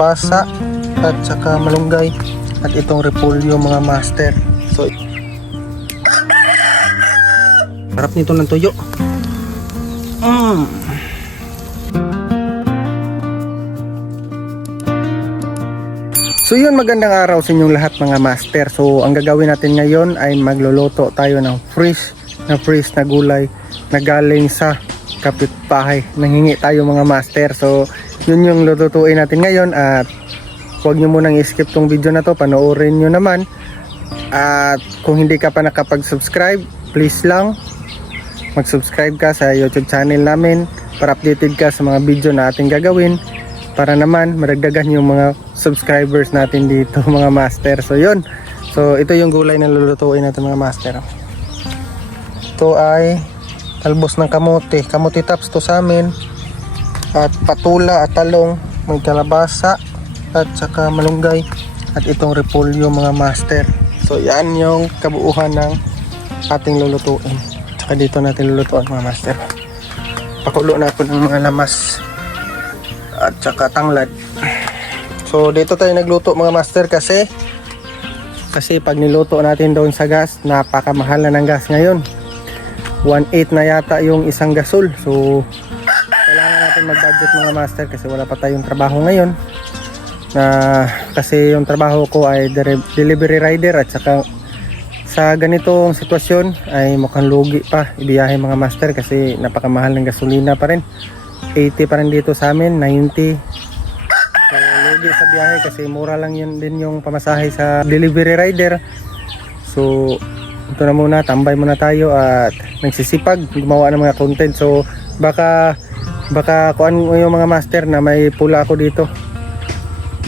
pasa at saka malunggay at itong repolyo mga master. So sarap nito ng tuyo. So yun, magandang araw sa inyong lahat mga master. So ang gagawin natin ngayon ay magluluto tayo ng fresh na gulay na galing sa kapitbahay. Nanghingi tayo mga master. So yun yung lututuin natin ngayon, at huwag nyo munang i-skip tong video na to, panoorin nyo naman. At kung hindi ka pa nakapag-subscribe, please lang mag-subscribe ka sa YouTube channel namin para updated ka sa mga video na ating gagawin, para naman madagdagan yung mga subscribers natin dito mga master. So yun, so ito yung gulay na lulutuin natin mga master. Ito ay talbos ng kamote tops to sa amin, at patula at talong, may kalabasa at saka malunggay at itong repolyo mga master. So yan yung kabuuhan ng ating lulutuin. Tsaka dito natin lulutuin mga master. Pakulo na ako ng mga lamas at saka tanglad. So dito tayo nagluto mga master kasi pag niluto natin doon sa gas, napakamahal na ng gas ngayon. 1.8 na yata yung isang gasol. So kailangan natin mag-budget mga master kasi wala pa tayong trabaho ngayon. Kasi yung trabaho ko ay delivery rider, at saka sa ganitong sitwasyon ay mukhang lugi pa ibiyahe mga master kasi napakamahal ng gasolina pa rin. 80 pa rin dito sa amin, 90. So lugi sa biyahe kasi mura lang yun din yung pamasahe sa delivery rider. So ito na muna, tambay muna tayo at nagsisipag gumawa ng mga content. So baka kuan mo yung mga master na may pula ako dito,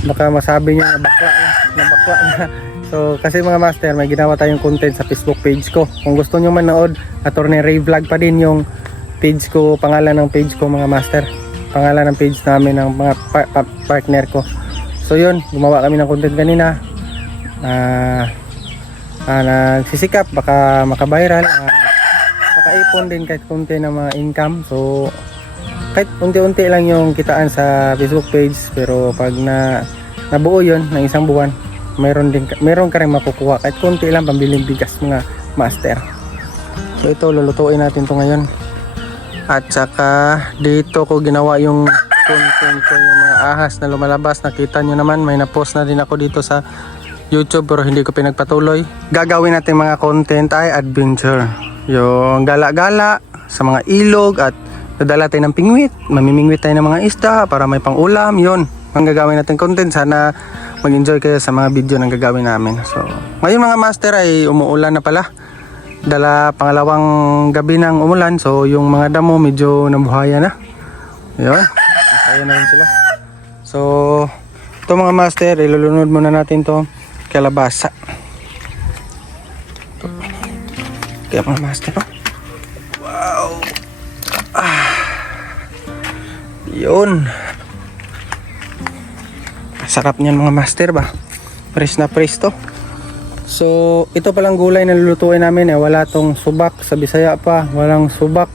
baka masabi niya na bakla na. So kasi mga master, may ginawa tayong content sa Facebook page ko. Kung gusto nyo manood, Attorney Ray Vlog pa din yung page ko, pangalan ng page ko mga master, pangalan ng page namin ng mga partner ko. So yun, gumawa kami ng content kanina, nagsisikap baka makaviral, makaipon din kahit konti ng mga income. So kahit unti-unti lang yung kitaan sa Facebook page, pero pag nabuo yun ng isang buwan, meron ka rin makukuha kahit konti lang pambiling bigas mga master. So ito, lulutuin natin to ngayon. At saka dito ko ginawa yung content ko, yung mga ahas na lumalabas. Nakita nyo naman, may na-post na din ako dito sa YouTube pero hindi ko pinagpatuloy. Gagawin natin mga content ay adventure, yung gala-gala sa mga ilog, at dadala tayo ng pingwit, mamimingwit tayo ng mga isda para may pang ulam. Yun ang gagawin natin content. Sana mag-enjoy kayo sa mga video na gagawin namin. So ngayon mga master ay umuulan na pala, pangalawang gabi nang umulan. So yung mga damo medyo nabuhaya na. Yun, masaya na rin sila. So ito mga master, ilulunod muna natin to kalabasa. Kaya mga master, wow, yun, sarap niyan mga master ba, fresh na fresh to. So ito palang gulay na lulutuin namin, wala tong subak. Sa Bisaya pa, walang subak.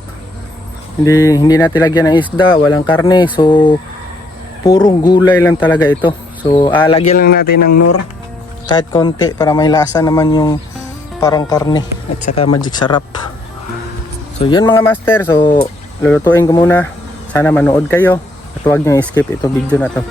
Hindi natin lagyan ng isda, walang karne. So purong gulay lang talaga ito. So lagyan lang natin ng nor kahit konti para may lasa naman yung parang karne, at saka magic sarap. So yun mga master, so lulutuin ko muna. Sana manood kayo at huwag nyo i-skip ito video na to.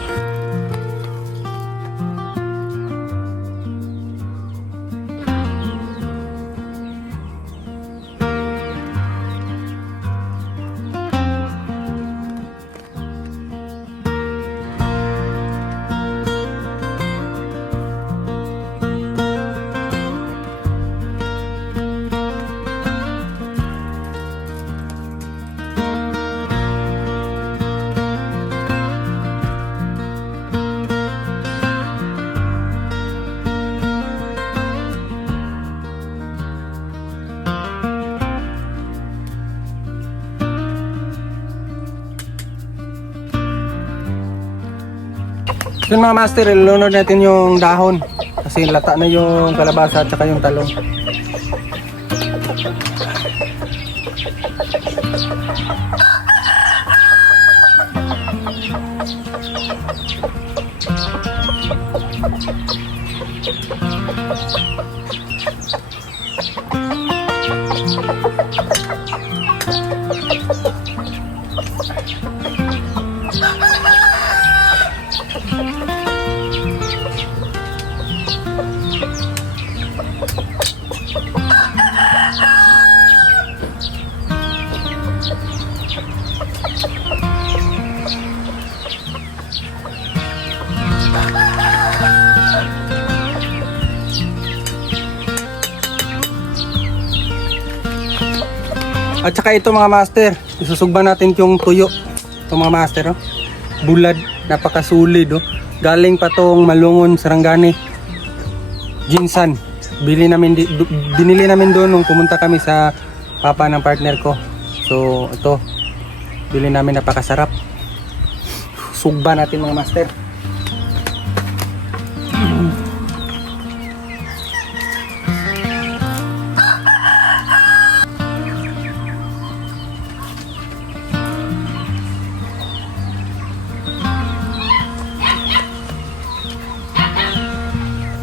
Yun mga master, ilunod natin yung dahon kasi lata na yung kalabasa at saka yung talong. At saka ito mga master, isusugban natin yung tuyo. Ito mga master, oh. Bulad, napakasulid, oh. Galing pa tong Malungon, Sarangani, Jinsan. Binili namin doon nung pumunta kami sa papa ng partner ko. So ito, bili namin, napakasarap. Sugba natin mga master.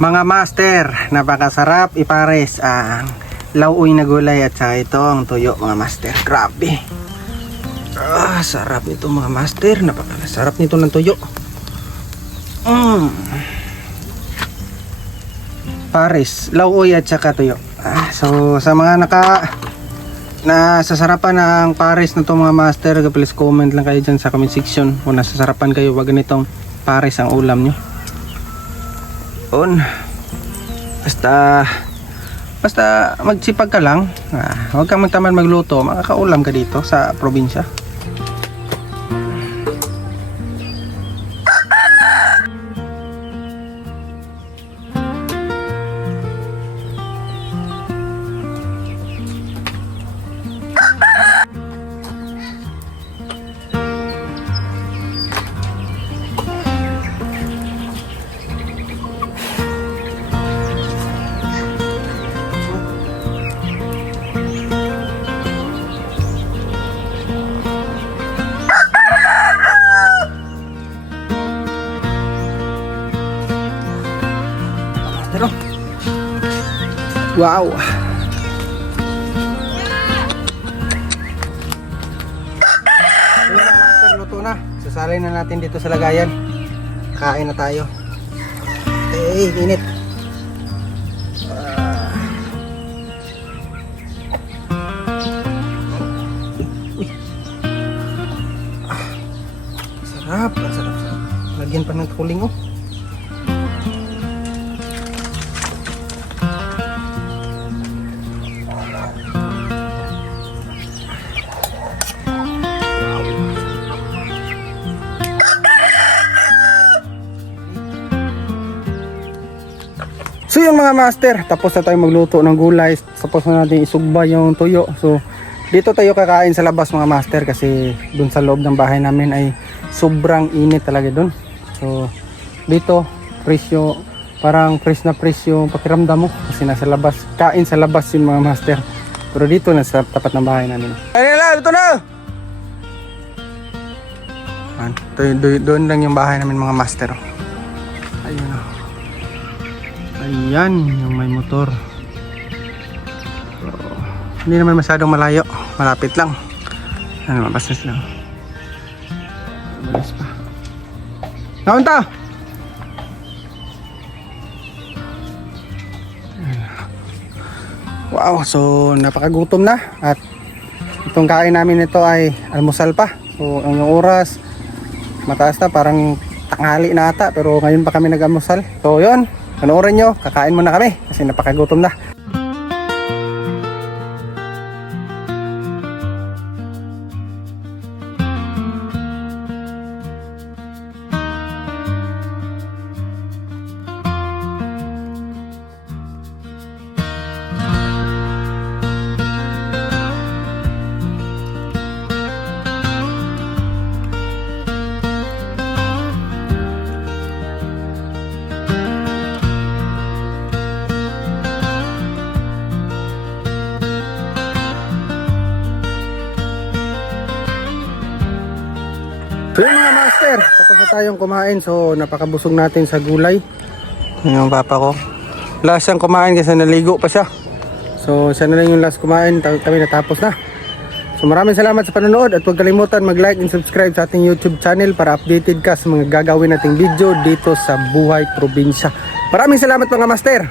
Mga master, napakasarap ipares ang lauoy na gulay at saka ito ang tuyo mga master. Grabe. Sarap nito mga master. Napakasarap nito ng tuyo. Pares, lauoy at saka tuyo. So sa mga nasasarapan ng pares na to mga master, please comment lang kayo dyan sa comment section kung nasasarapan kayo wag ganitong pares ang ulam nyo. Basta magsipag ka lang, huwag kang magtamad magluto, makakaulam ka dito sa probinsya. Wow. Ayun na master, luto na. Sasalay na natin dito sa lagayan. Kain na tayo. Init. Sarap, sarap. Lagyan pa ng tuling, oh. So yung mga master, tapos na tayo magluto ng gulay, tapos na natin isugba yung tuyo. So dito tayo kakain sa labas mga master kasi dun sa loob ng bahay namin ay sobrang init talaga dun. So dito presyo, parang fresh na presyo pakiramdam mo kasi nasa labas, kain sa labas yung mga master. Pero dito nasa tapat ng bahay namin. Ayun na, ito na! Doon lang yung bahay namin mga master. Ayun na. Ayan, yung may motor. So, hindi naman masyadong malayo. Malapit lang. Ano, mabasas lang. Mabalas pa. Naunta! Wow, so napakagutom na. At itong kain namin ito ay almusal pa. So, ang oras, mataas na, parang tanghali na ata. Pero ngayon pa kami nag-almusal. So, yun. Panoorin nyo, kakain muna kami kasi napakagutom na. So yun mga master, tapos na tayong kumain. So napakabusog natin sa gulay. Yun yung papa ko. Last siyang kumain kasi naligo pa siya. So siya na lang yung last kumain, kami natapos na. So maraming salamat sa panonood at huwag kalimutan mag-like and subscribe sa ating YouTube channel para updated ka sa mga gagawin nating video dito sa Buhay Probinsya. Maraming salamat mga master!